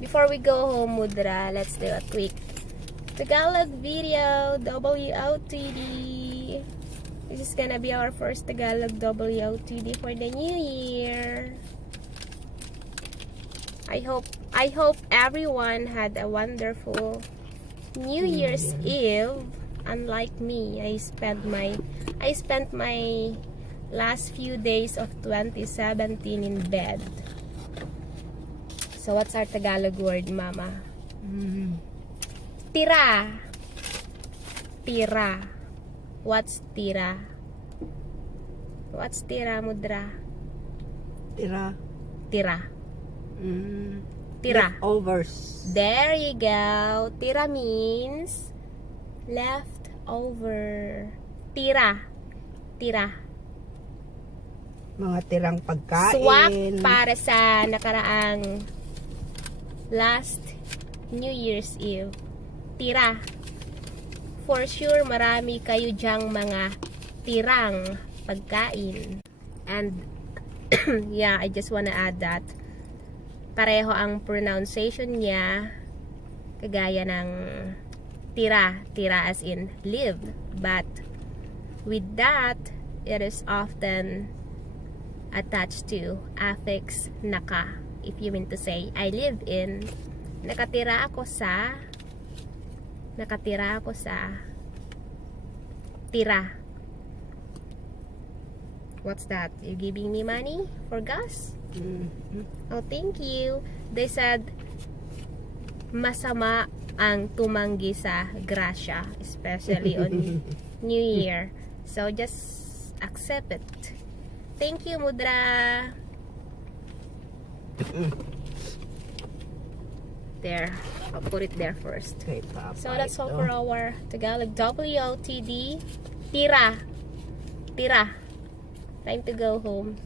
Before we go home, Mudra, let's do a quick Tagalog video, WOTD. This is gonna be our first Tagalog WOTD for the new year. I hope everyone had a wonderful New Year's Eve. Unlike me, I spent my last few days of 2017 in bed. So what's our Tagalog word, Mama? Tira. Tira. What's tira? What's tira, Mudra? Tira. Tira. Tira. Leftovers. There you go. Tira means leftover. Tira. Tira. Mga tirang pagkain. Swak para sa nakaraang last New Year's Eve. Tira. For sure, marami kayo dyang mga tirang pagkain. And, yeah, I just wanna add that pareho ang pronunciation niya kagaya ng tira. Tira as in live. But, with that, it is often attached to affix naka. If you mean to say, I live in, nakatira ako sa tira. What's that? You giving me money for gas? Oh, thank you. They said, masama ang tumanggi sa grasya, especially on New Year. So, just accept it. Thank you, Mudra. There. I'll put it there first. Okay, Papa, So, that's all ito. for our Tagalog WOTD. Tira. Tira. Time to go home.